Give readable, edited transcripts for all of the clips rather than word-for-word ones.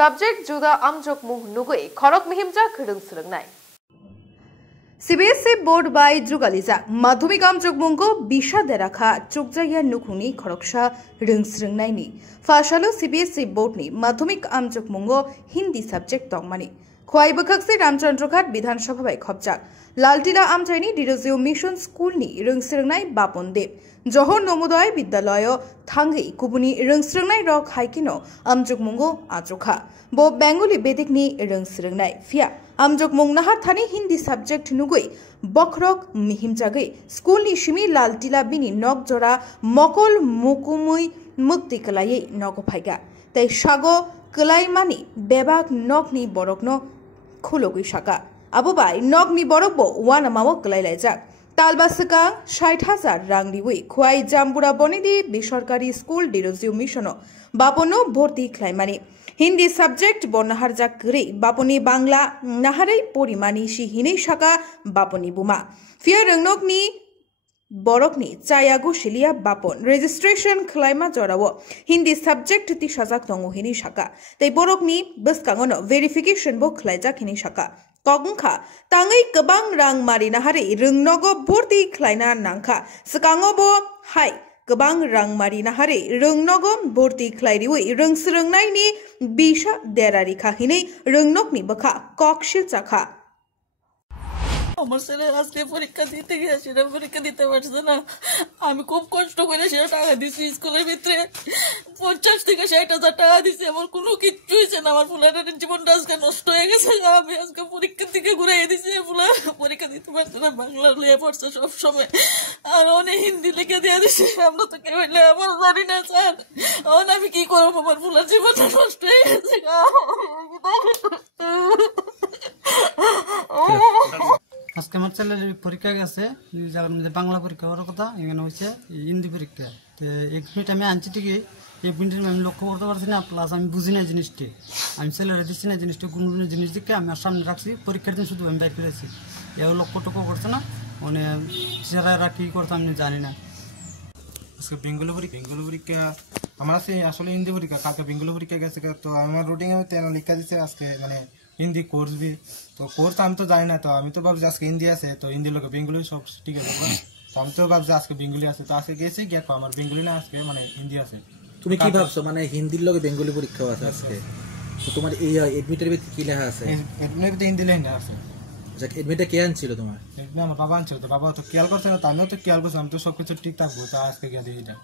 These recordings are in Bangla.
Subject juda amjok muh nugui khorok mihimja khurung surungnai. CBSE board by Drugaliza মাধ্যমিক আমজোগমুঙ্গ বিষাদে রাখা চুকজাইয়া নুখুনি খরকসা রংসরংনাইনি ফাশালো CBSE boardni মাধ্যমিক আমজোগমুঙ্গ হিন্দি সাবজেক্ট তংমানি খোয়াই বখাকসে রামচন্দ্রঘাট বিধানসভায় খবজাক লালটিলা আমচাইনি ডিরোজিও মিশন স্কুলনি রংসরংনাই বাপন দেব জহর নমোদয় বিদ্যালয় থাঙ্গি কুবুনি রংসরংনাই রক হাইকিনো আমজোগমুঙ্গ আজোখা বো বেঙ্গলি বেদিকনি রংসরংনাই ফিয়া আমজোগমুং নাহার থানি হিন্দি সাবজেক্ট নুগুই বখরক মিহিমজাগৈ স্কুলনি সিমি লালটিলা বিনি নকজরা মকল মুকুমুই মুক্তি কলাयै নগফাইগা তাই সাগো কলাইমানি বেবাক নকনি বরকনো খুলগৈ সাকা আবুবাই নকনি বরকবো ওয়ানামাও কলাইলাইজাক তালবাসকা ৬০,০০০ রাংনিউই খোয়াই জাম্বুরা বনিদি বেসরকারি স্কুল ডিরোজিও মিশনো বাপনো ভর্তি খ্লাইমানি হিন্দি সাবজেক্ট বন্নাহার যা করে বাপনি বাংলা নাহারেই পরিমাণি সিহিনেই শাখা বাপনি বুমা ফিয়া রংনকনি বরকনি চায়াগু শিলিয়া বাপন রেজিস্ট্রেশন খ্লাইমা জড়াও হিন্দি সাবজেক্ট তি সাজাক নংহিনী শাখা তাই বরকনি বসকাঙন ভেরিফিকেশন বো খ্লাইজাক হিনি শাখা কগংখা তাঙৈ গোবাং রাং মারি নাহারে রংনগো ভর্তি খ্লাইনা নাংখা সকাঙবো হাই गोबां रां मारि नाहारे रंनगम भर्ती ख्लाइरिवै रंसरंनायनि बिसा देरारि खाहिनै रंनकनि बखा ककशिल चाखा আমার ছেলে আজকে পরীক্ষা দিতে গিয়েছিল পরীক্ষা দিতে পারছে না আমি খুব কষ্ট করে সেটা টাকা দিছি স্কুলের ভিতরে 50 থেকে 60,000 টাকা দিছি আমার কোনো কিচ্ছু হয়েছে না আমার ফুলারের জীবনটা আজকে নষ্ট হয়ে গেছে আমি আজকে পরীক্ষা থেকে ঘুরাই দিছি ফুলার পরীক্ষা দিতে পারছে না বাংলা লিয়ে পড়ছে সব সময় আর অনেক হিন্দি লিখে দিয়ে দিছে আমরা তো কেউ হইলে আমার জানি না স্যার আমি কি করবো আমার ফুলার জীবনটা নষ্ট হয়ে গেছে আজকে আমার ছেলের পরীক্ষা গেছে বাংলা পরীক্ষা হওয়ার কথা এখানে হয়েছে হিন্দি পরীক্ষা তো 1 মিনিট আমি আনছি ঠিকই 1 মিনিটের আমি লক্ষ্য করতে পারছি না প্লাস আমি বুঝি না জিনিসটি আমি ছেলেরা দিচ্ছি না জিনিসটা কোন জিনিস দিকে আমি সামনে রাখছি পরীক্ষার দিন শুধু আমি বাইর করেছি এও লক্ষ্য টক্ষ্য করছে না মানে টিচাররা কি করতে আমি জানি না আজকে বেঙ্গলি পরীক্ষা আমার আছে আসলে হিন্দি পরীক্ষা কালকে বেঙ্গলি পরীক্ষা গেছে তো আমার রুটিন আমি তেন লিখা দিচ্ছে আজকে মানে হিন্দি কোর্স भी तो कोर्स আমি তো জানি না তো আমি তো ভাবছি আজকে হিন্দি আছে তো হিন্দি লোক বেঙ্গলি সব ঠিক আছে তো আমি তো ভাবছি আজকে বেঙ্গলি আছে তো আজকে গেছি গিয়ে আমার বেঙ্গলি না আজকে মানে হিন্দি আছে তুমি কি ভাবছো মানে হিন্দির লগে বেঙ্গলি পরীক্ষা আছে আজকে তো তোমার এই এডমিটের ভিতরে কি লেখা আছে এডমিটের ভিতরে হিন্দি লেখা আছে আচ্ছা এডমিটটা কে আনছিল তোমার এডমিট আমার বাবা আনছিল তো বাবা তো খেয়াল করছে না তো আমিও তো খেয়াল করছি আমি তো সবকিছু ঠিক থাকবো তো আজকে গিয়ে দিই এটা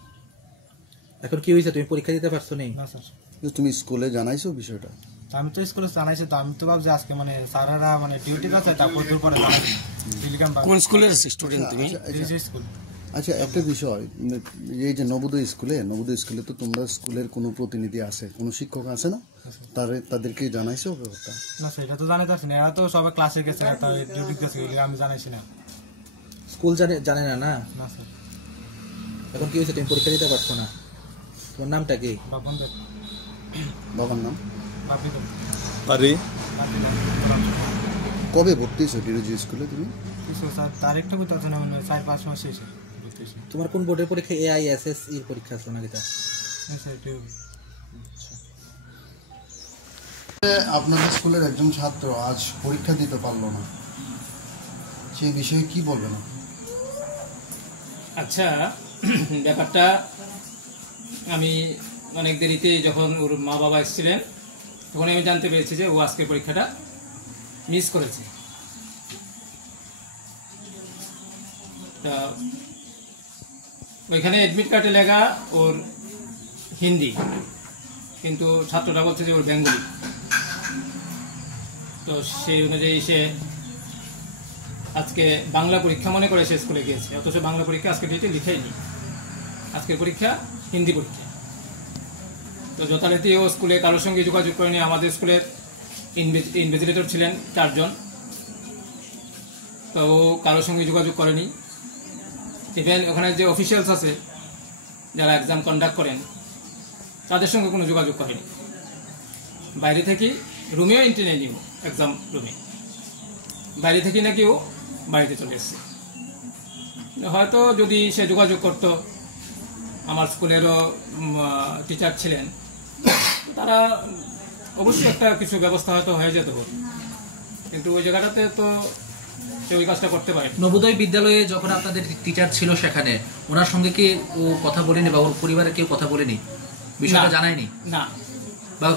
এখন কি হইছে তুমি পরীক্ষা দিতে পারছো না স্যার তুমি স্কুলে জানাইছো বিষয়টা আমি তো স্কুলে জানাইছি তো আমি তো ভাবছি আজকে মানে স্যাররা মানে ডিউটি আছে তারপর দূর করে জানাই কোন স্কুলের স্টুডেন্ট তুমি স্কুল আচ্ছা একটা বিষয় এই যে নবোদয় স্কুলে তো তোমরা স্কুলের কোনো প্রতিনিধি আছে কোনো শিক্ষক আছে না তাদেরকে জানাইছো ব্যাপারটা না সেটা তো জানাইতাছি না এরা তো সবাই ক্লাসে গেছে তাই ডিউটি গেছে আমি জানাইছি না স্কুল জানে না না স্যার এখন কি হইছে তুমি পরীক্ষা দিতে পারছো না তোমার নামটা কি বাবার নাম আরে কবে ভর্তি হয়েছো ডিরোজি স্কুলে তুমি স্যার তারিখটা বুঝতে পারছি না 4-5 মাস শেষে তোমার কোন বোর্ডের পরীক্ষা AISS এর পরীক্ষা আছে না কিটা আপনাদের স্কুলের একজন ছাত্র আজ পরীক্ষা দিতে পারলো না সেই বিষয়ে কি বলবেন আচ্ছা ব্যাপারটা আমি অনেক দেরিতে যখন ওর মা বাবা এসেছিলেন তখন আমি জানতে পেরেছি যে ও আজকে পরীক্ষাটা মিস করেছে তা ওইখানে অ্যাডমিট কার্ডে লেখা ওর হিন্দি কিন্তু ছাত্রটা বলছে যে ওর বেঙ্গলি তো সেই অনুযায়ী সে আজকে বাংলা পরীক্ষা মনে করে সে স্কুলে গিয়েছে অথচ বাংলা পরীক্ষা আজকে ডেটে লিখাইনি আজকের পরীক্ষা হিন্দি পরীক্ষা তো যথারীতি ও স্কুলে কারোর সঙ্গে যোগাযোগ করেনি আমাদের স্কুলের ইনভিজিলেটর ছিলেন 4 জন তো ও কারোর সঙ্গে যোগাযোগ করেনি ইভেন ওখানে যে অফিসিয়ালস আছে যারা এক্সাম কন্ডাক্ট করেন তাদের সঙ্গে কোনো যোগাযোগ করেনি বাইরে থেকে রুমেও এন্ট্রি নেয়নি এক্সাম রুমে বাইরে থেকে নাকি ও বাড়িতে চলে এসেছে হয়তো যদি সে যোগাযোগ করতো আমার স্কুলেরও টিচার ছিলেন তারা অবশ্যই একটা কিছু ব্যবস্থা হয়তো হয়ে যেত, কিন্তু ওই জায়গাটাতে তো কেউ ওই কাজটা করতে পারে। নবোদয় বিদ্যালয়ে যখন আপনাদের টিচার ছিল সেখানে ওনার সঙ্গে কি ও কথা বলেনি বা ওর পরিবারে কেউ কথা বলেনি, বিষয়টা জানায়নি? না। বা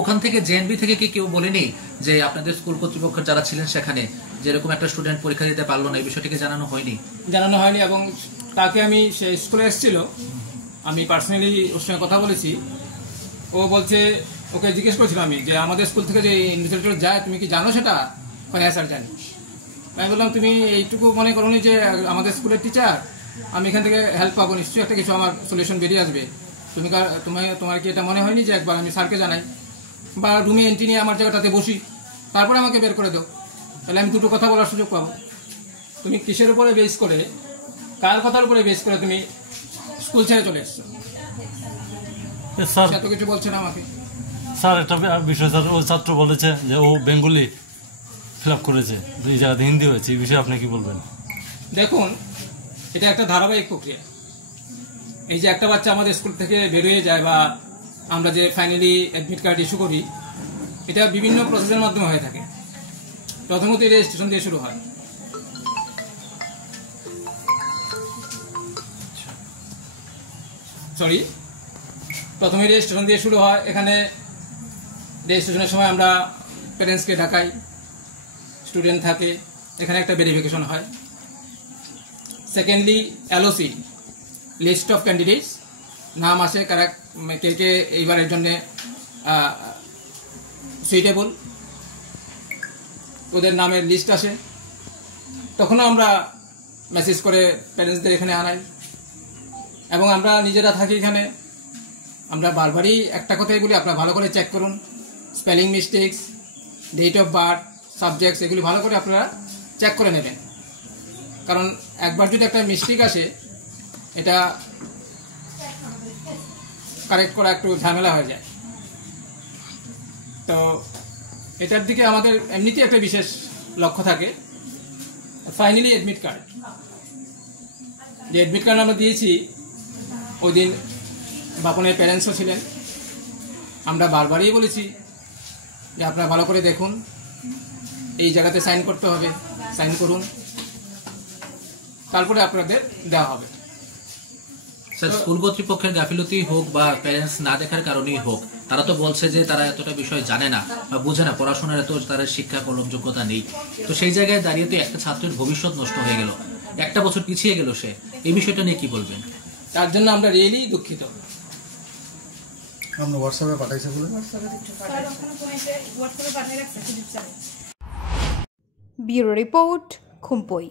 ওখান থেকে জেএনবি থেকে কি কেউ বলেনি যে আপনাদের স্কুল কর্তৃপক্ষ যারা ছিলেন সেখানে যে এরকম একটা স্টুডেন্ট পরীক্ষা দিতে পারলো না, এই বিষয়টিকে জানানো হয়নি? জানানো হয়নি, এবং তাকে আমি সে স্কুলে এসেছিল, আমি পার্সোনালি ওর সঙ্গে কথা বলেছি। ও বলছে, ওকে জিজ্ঞেস করেছিলাম আমি যে আমাদের স্কুল থেকে যে ইনভিজিলেটর যায় তুমি কি জানো সেটা? হ্যাঁ স্যার জানি। আমি বললাম তুমি এইটুকু মনে করোনি যে আমাদের স্কুলের টিচার, আমি এখান থেকে হেল্প পাবো, নিশ্চয়ই একটা কিছু আমার সলিউশন বেরিয়ে আসবে। তোমার কি এটা মনে হয়নি যে একবার আমি স্যারকে জানাই বা রুমে এন্ট্রি নিয়ে আমার জায়গাটাতে বসি, তারপরে আমাকে বের করে দাও, তাহলে আমি দুটো কথা বলার সুযোগ পাবো। তুমি কিসের উপরে বেস করে, কার কথার উপরে বেস করে তুমি স্কুল ছেড়ে চলে এসছো? স্যার এত কিছু বলছে না আমাকে। স্যার একটা বিষয় স্যার, ও ছাত্র বলেছে যে ও বেঙ্গলি ফিল আপ করেছে, এই জায়গাতে হিন্দি হয়েছে, এই বিষয়ে আপনি কি বলবেন? দেখুন, এটা একটা ধারাবাহিক প্রক্রিয়া। এই যে একটা বাচ্চা আমাদের স্কুল থেকে বেরিয়ে যায় বা আমরা যে ফাইনালি অ্যাডমিট কার্ড ইস্যু করি, এটা বিভিন্ন প্রসেসের মাধ্যমে হয়ে থাকে। প্রথমত রেজিস্ট্রেশন দিয়ে শুরু হয়। প্রথমে রেজিস্ট্রেশন দিয়ে শুরু হয়। এখানে রেজিস্ট্রেশনের সময় আমরা প্যারেন্টসকে ডাকাই, স্টুডেন্ট থাকে, এখানে একটা ভেরিফিকেশন হয়। Secondly LOC, list of candidates, নাম আসে কারা কে কে এইবারের জন্য সুইটেবল, ওদের নামের লিস্ট আসে। তখনও আমরা মেসেজ করে প্যারেন্টসদের এখানে আনাই, এবং আমরা নিজেরা থাকি এখানে। আমরা বারবারই একটা কথাই বলি, আপনারা ভালো করে চেক করুন, spelling mistakes, date of birth, subjects, এগুলি ভালো করে আপনারা চেক করে নেবেন। কারণ একবার যদি একটা মিস্টেক আসে, এটা কারেক্ট করা একটু ঝামেলা হয়ে যায়। তো এটার দিকে আমাদের এমনিতেই একটা বিশেষ লক্ষ্য থাকে। ফাইনালি অ্যাডমিট কার্ড, যে অ্যাডমিট কার্ড আমরা দিয়েছি, ওই দিন বাপনের প্যারেন্টসও ছিলেন। আমরা বারবারই বলেছি যে আপনারা ভালো করে দেখুন, এই জায়গাতে সাইন করতে হবে, সাইন করুন, তারপরে আপনাদের দেওয়া হবে। স্যার, স্কুল কর্তৃপক্ষের গাফিলতি হোক বা প্যারেন্টস না দেখার কারণেই হোক, তারা তো বলছে যে তারা এতটা বিষয় জানে না বা বোঝে না, পড়াশোনার এত তার শিক্ষা কলম যোগ্যতা নেই। তো সেই জায়গায় দাঁড়িয়ে তো একটা ছাত্রের ভবিষ্যৎ নষ্ট হয়ে গেল, একটা বছর পিছিয়ে গেল সে, এই বিষয়টা নিয়ে কি বলবেন? তার জন্য আমরা রিয়েলি দুঃখিত। আমরা হোয়াটসঅ্যাপে পাঠাইছে বলে ব্যুরো রিপোর্ট, খুম্পই।